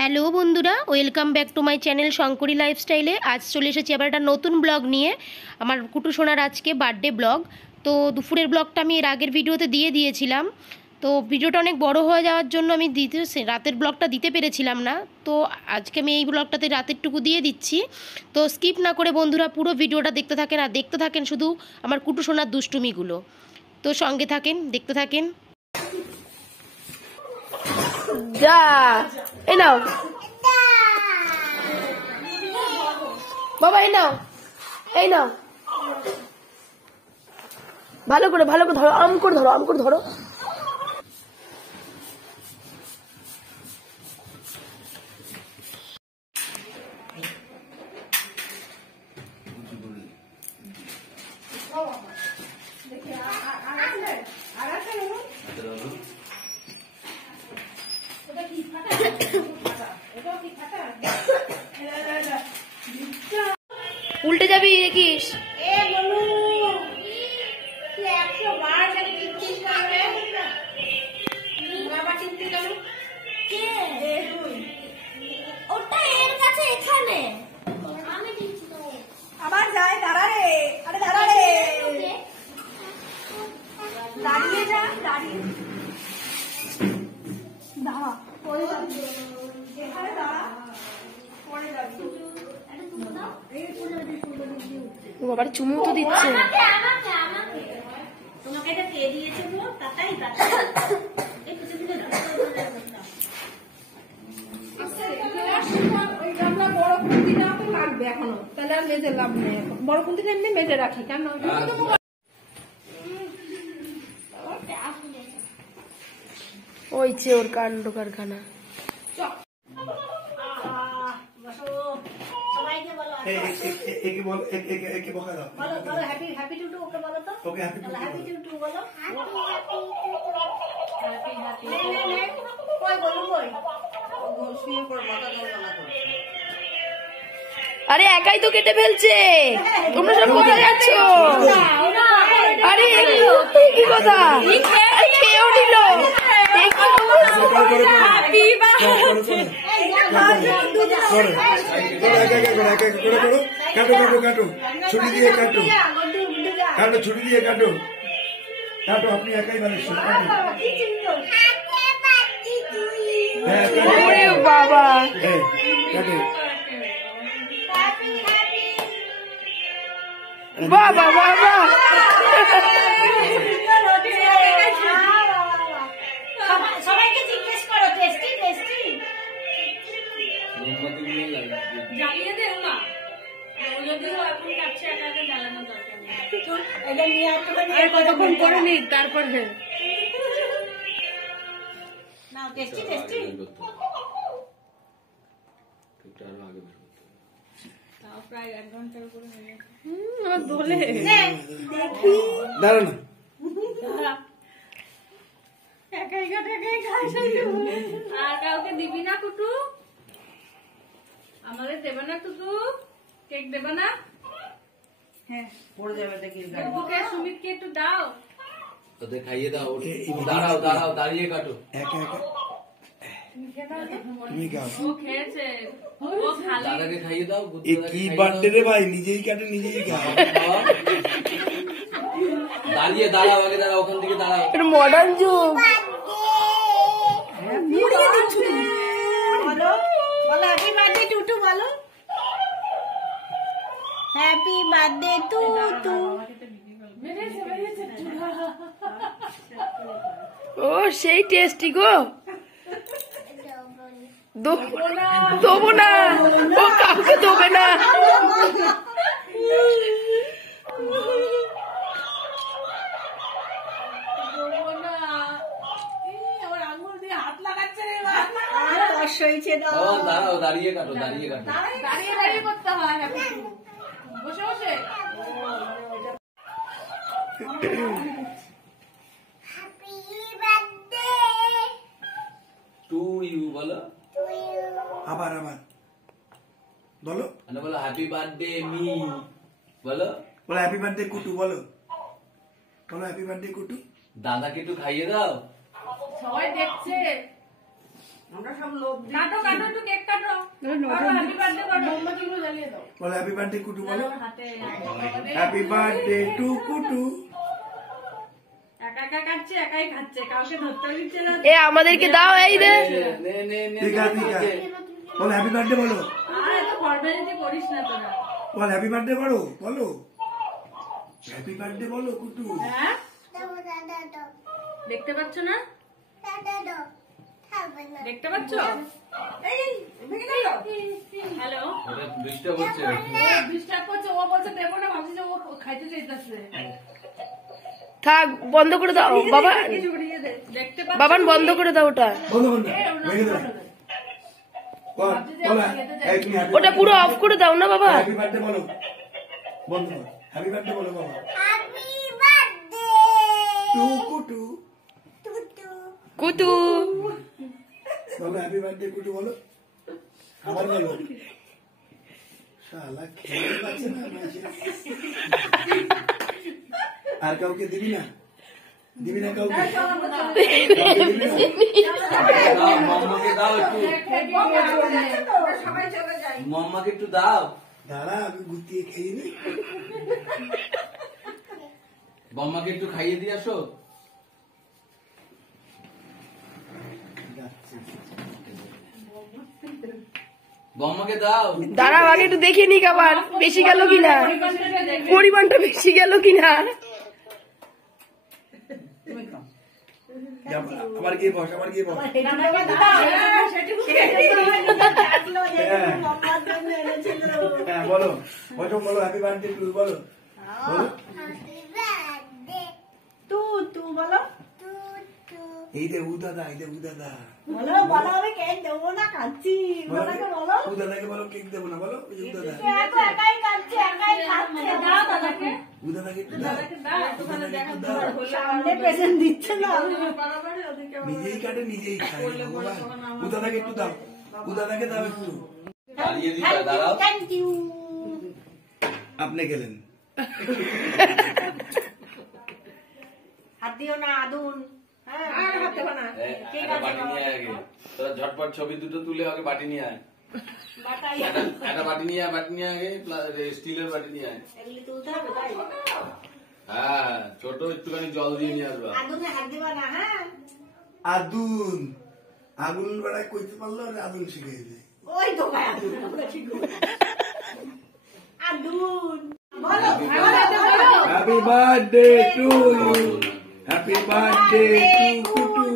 Hello বন্ধুরা, welcome back to my channel Shankari লাইফস্টাইলে। আজ চলে এসেছি আবার একটা নতুন ব্লগ নিয়ে। আমার কুটু সোনার আজকে বার্থডে ব্লগ। তো দুপুরের ব্লগটা আমি এর আগের ভিডিওতে দিয়েছিলাম। তো ভিডিওটা অনেক বড় হয়ে যাওয়ার জন্য আমি রাতের ব্লগটা দিতে পেরেছিলাম না। তো আজকে আমি এই ব্লগটাতে রাতেরটুকু দিয়ে দিচ্ছি। তো স্কিপ না করে বন্ধুরা পুরো ভিডিওটা দেখতে থাকেন, আর দেখতে থাকেন শুধু আমার কুটু সোনার দুষ্টুমিগুলো। তো সঙ্গে থাকেন, দেখতে থাকেন। যা এই নাও বাবা, এই নাও, এই নাও, ভালো করে ধরো, আম করে ধরো। উল্টে যাবি দেখিস। আবার যায়, দাঁড়া রে, আরে দাঁড়া রে, দাঁড়িয়ে যা, দাঁড়িয়ে দাঁড়া, পরে যাবি, এখানে দাঁড়া, পরে যাবি। বাবার চুমু তো দিচ্ছে। তোমাকে এটা কে দিয়েছে গো? তাতাই এই কিছু দিনে ওই গামলা বড় খুন্তি না তো লাগবে এখনো, তাহলে আর মেজে লাভ নেই। এখন বড় খুন্তিটা এমনি মেজে রাখি, কেন ওই যে ওর কাণ্ড কারখানা। আরে একাই তো কেটে ফেলছে, তোমরা সব কোথায় যাচ্ছ? আরে কি কথা, খেয়েও নিল। ছুটি দিয়ে কাটো, আপনি একাই মানুষ। বাবা বাবা বাবা, সবাইকে জিজ্ঞেস করো, টেস্টি টেস্টি জ্বালিয়ে দেও না, যদিও এখন কাছে এটাকে জ্বালানোর দরকার নেই। এটা নিয়ে কতক্ষণ করে নিই, তারপর না টেস্টি টেস্টি প্রায় 1 ঘন্টার উপরে হয়ে গেছে। আমার বলে দেখি দাঁড়া না, একাই খাই আর কাউকে দিবি না কুটু? আমাদের দেবে না টুকু? কেক দেবে না? হ্যাঁ পড়ে যাবে দেখি। বুকে সুমিতকে একটু দাও, ওদের খাইয়ে দাও। দাঁড়াও, দাঁড়িয়ে কাটো। একা তুমি খাও। ও খেয়েছে, ও খালি দাদাকে খাইয়ে দাও। এ কি বার্থডে রে ভাই, নিজেই কাটে নিজেই খাও। দাঁড়াও, আগে দাঁড়াও, ওখান থেকে দাঁড়াও। মডার্ন যুগ। বলো হ্যাপি বার্থডে টুটু, বলো হ্যাপি বার্থডে টুটু। ও সেই টেস্টি গো। দেবো না, ও কাউকে দেবে না। দাঁড়াও, দাঁড়িয়ে কাটো। দাঁড়িয়ে করতে হয়, বসে বসে। টু ইউ বলো, আবার বলো, হ্যাপি বার্থডে মি বলো, হ্যাপি বার্থডে কুটু বলো, হ্যাপি বার্থডে কুটু। দাদাকে একটু খাইয়ে দাও। সবাই দেখছে। আমরা সব লোভ কাটো কাটো একটু কেক কাটো হ্যাপি বার্থডে করো মোমবাতিগুলো জ্বালিয়ে দাও বলো হ্যাপি বার্থডে কুটু বলো হাতে হ্যাপি বার্থডে টু কুটু একা একা কাটছে একাই খাচ্ছে কাউকে ধরতে দিচ্ছে না এ আমাদেরকে দাও, এই দে। নে নে নে ঠিক আছে ঠিক আছে বলো হ্যাপি বার্থডে বলো আর এত ফর্মালিটি করিস না তোরা বল হ্যাপি বার্থডে বলো বলো হ্যাপি বার্থডে বলো কুটু হ্যাঁ দেখতে পাচ্ছ না দেখতে পাচ্ছ এই ভেঙে গেল হ্যালো ওটা ডিস্টার্ব হচ্ছে ডিস্টার্ব করছে ও বলছে দেবো না ভাবছি যে ও খাইতে চাইতেছে থাক, বন্ধ করে দাও বাবা। কিছু করিয়ে দে দেখতে পাচ্ছ বাবান বন্ধ করে দাও ওটা। বন্ধ বন্ধ ভেঙে দেবে বল বলো এই তুমি happy ওটা পুরো অফ করে দাও না বাবা। হ্যাপি বার্থডে বলো বন্ধ কর হ্যাপি বার্থডে বলো বাবা টু কুটু কুতু বলো হ্যাপি বার্থডে কুটু বলো আবার বলো শালা খেয়ে পাচ্ছে না মাঝে। আর কাউকে দিবি না কাউকে দাও মাম্মাকে দাও একটু সবাই চলে যায় মাম্মাকে একটু দাও দাঁড়া আমি গুতিয়ে খেয়ে নি মাম্মাকে একটু খাইয়ে দিয়ে আসো বম্মাকে দাও দাঁড়াও, আগে একটু দেখে নিক আবার বেশি গেল কিনা, পরিমাণটা বেশি গেল কিনা। আবার গিয়ে বস হ্যাঁ বলো বলো হ্যাপি বার্থডে টু বলো বলো এই দে উ দাদা উ দাদাকে বলো কেক দেবো না বলো উ দাদা উ দাদাকে একটু দাও নিজেই কাটে নিজেই খায় উ দাদাকে একটু দাও উ দাদাকে দাও একটু দাঁড়িয়ে দিতে দাঁড়াও আপনি গেলেন হাত দিও না আদুন হ্যাঁ হাত দেবো না একটা বাটি নিয়ে আয় আগে তোরা ঝটপট ছবি দুটো তুলে আগে বাটি নিয়ে আয় একটা বাটি নিয়ে আগে স্টিলের বাটি নিয়ে আয় এগুলি তুলতে হবে তাই হ্যাঁ ছোট একটুখানি জল দিয়ে নিয়ে আসবা আদুনে হাত দিবা না হ্যাঁ আদুন আগুন বেড়ায় কইতে পারলো আর আদুন শিখে যায় ওই তো ভাই আদুন আমরা ঠিক আদুন বলো happy birthday to you happy birthday to Kutu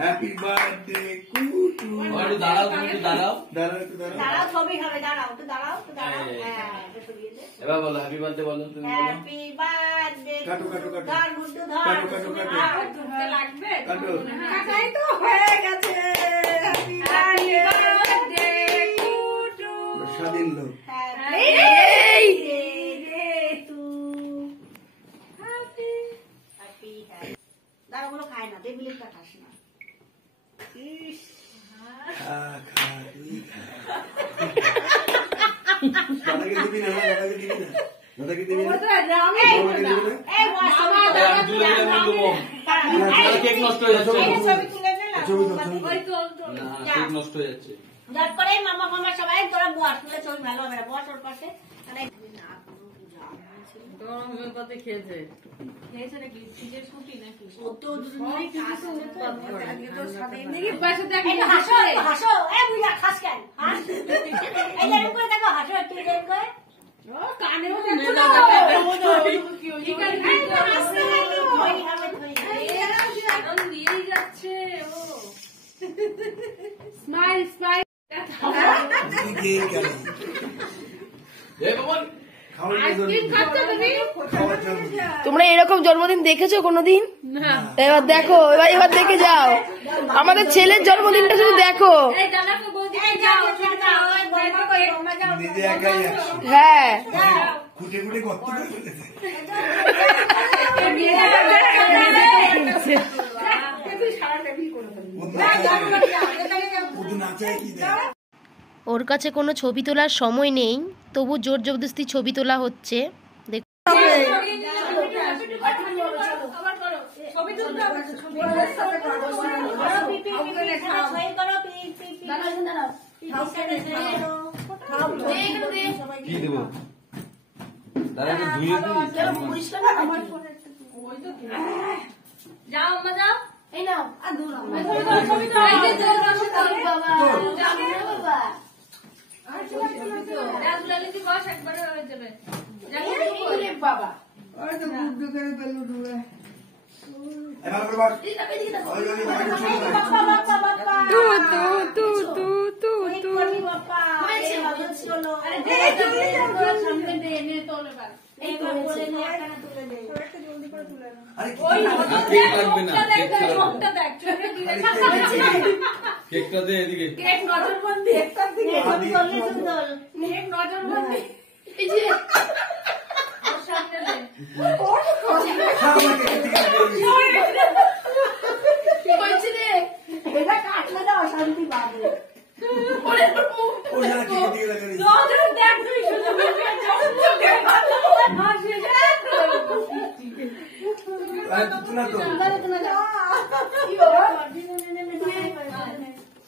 happy birthday Kutu একটু দাঁড়াও তুমি একটু দাঁড়াও দাঁড়াও একটু দাঁড়াও দাঁড়াও ছবি হবে দাঁড়াও তো দাঁড়াও হ্যাঁ এবার বলো হ্যাপি বার্থডে বলো তুমি বলো হ্যাপি বার্থডে কাটো কাটো কাটো ধর গুড্ডু ধর কাটো কাটো কাটো ধরতে লাগবে কাটো কাটাই তো হয়ে গেছে হ্যাপি বার্থডে টু স্বাধীন লোক এই দাঁড়া গুলো খায় না বেবিলিটা খাস না খা খা তুই খা দাদাকে দিবি না দাদাকে দিবি না দাদাকে দিবি না আমি তুলে দিলে আমি দেবো কেক নষ্ট হয়ে যাচ্ছে ছবি তুলে নে না ছবি দাও, ছবি দাও। ওই তো না কেক নষ্ট হয়ে যাচ্ছে ঝট করে মামা সবাই তোরা বস তুলে ছবি ভালো হবে না বস ওর পাশে মানে না কোনো পূজা তো হোমিওপ্যাথি খেয়েছে খেয়েছে নাকি ফ্রিজের ছুটি নাকি ও তো সবাই কিছু উৎপাদ করে। আজকে তো সাথে দেখি পাশে দেখ এই তো হাসো হাসো এ বুঝা খাস কেন হাস এই যে করে দেখো হাসো একটু দেন করে কানেও যাচ্ছে না। ঠিক আছে ধই হবে ধই আনন্দ দিয়েই যাচ্ছে ও স্মাইল স্মাইল তুই গেল কেন এ বাবা খাওয়ার জন্য খাচ্ছ তুমি খাওয়ার জন্য তোমরা এরকম জন্মদিন দেখেছো কোনোদিন? না এবার দেখো, এবার দেখে যাও। আমাদের ছেলের জন্মদিনটা শুধু দেখো। এই জানাকো বৌদি এই যাও যাও ওই বম্মা যাও নিজে একাই আসছে হ্যাঁ, খুঁটে খুঁটে গর্ত করে ফেলেছে ওদের নাচায় কি দেয় ওর কাছে কোনো ছবি তোলার সময় নেই, তবু জোর জবরদস্তি ছবি তোলা হচ্ছে। ছবি কি দেবো দাদা একটু ধুয়ে দিই যাও আম্মা যাও এই নাও আর দূর বস একবারে হয়ে যাবে বাবা এবার করে বস ওই ওই বাড়ি চলে আরে কেক লাগবে না কেক ছাড়া চোখটা দেখ চোখে দিয়ে কেকটা দে এদিকে কেক নজরবন্দি কেক নজরবন্দি এই যে ওর সামনে দে কইছি রে এটা কাটলে না অশান্তি বাড়ে ওরে মুখ ওই না কি দিকে লাগানি নজর দেখ তুই শুধু চোখে হাসি আর তুই না তো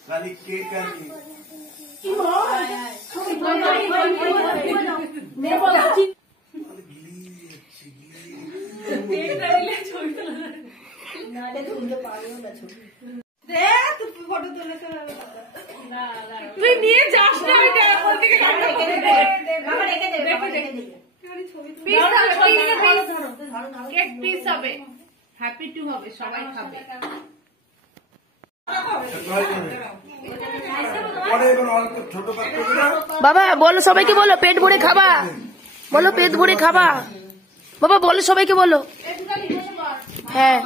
খালি কেক আর কি তুই নিয়ে যাস না ওইটা ওর দিকে কেক পিস হবে হ্যাপি টু হবে সবাই খাবে পরে এবার অল্প ছোট পাত্র করে বাবা বলো সবাইকে, বলো পেট ভরে খাবা, বলো পেট ভরে খাবা, বাবা বলো সবাইকে, বলো। হ্যাঁ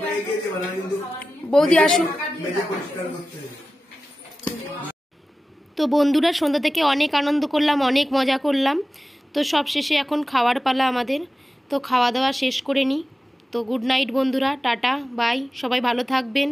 হয়ে গেছে বলা কিন্তু বৌদি আসুন। মেজে পরিষ্কার করতে হবে। তো বন্ধুরা সন্ধ্যা থেকে অনেক আনন্দ করলাম, অনেক মজা করলাম। তো সব শেষে এখন খাওয়ার পালা আমাদের। তো খাওয়া দাওয়া শেষ করে নিই। তো গুড নাইট বন্ধুরা, টাটা বাই, সবাই ভালো থাকবেন।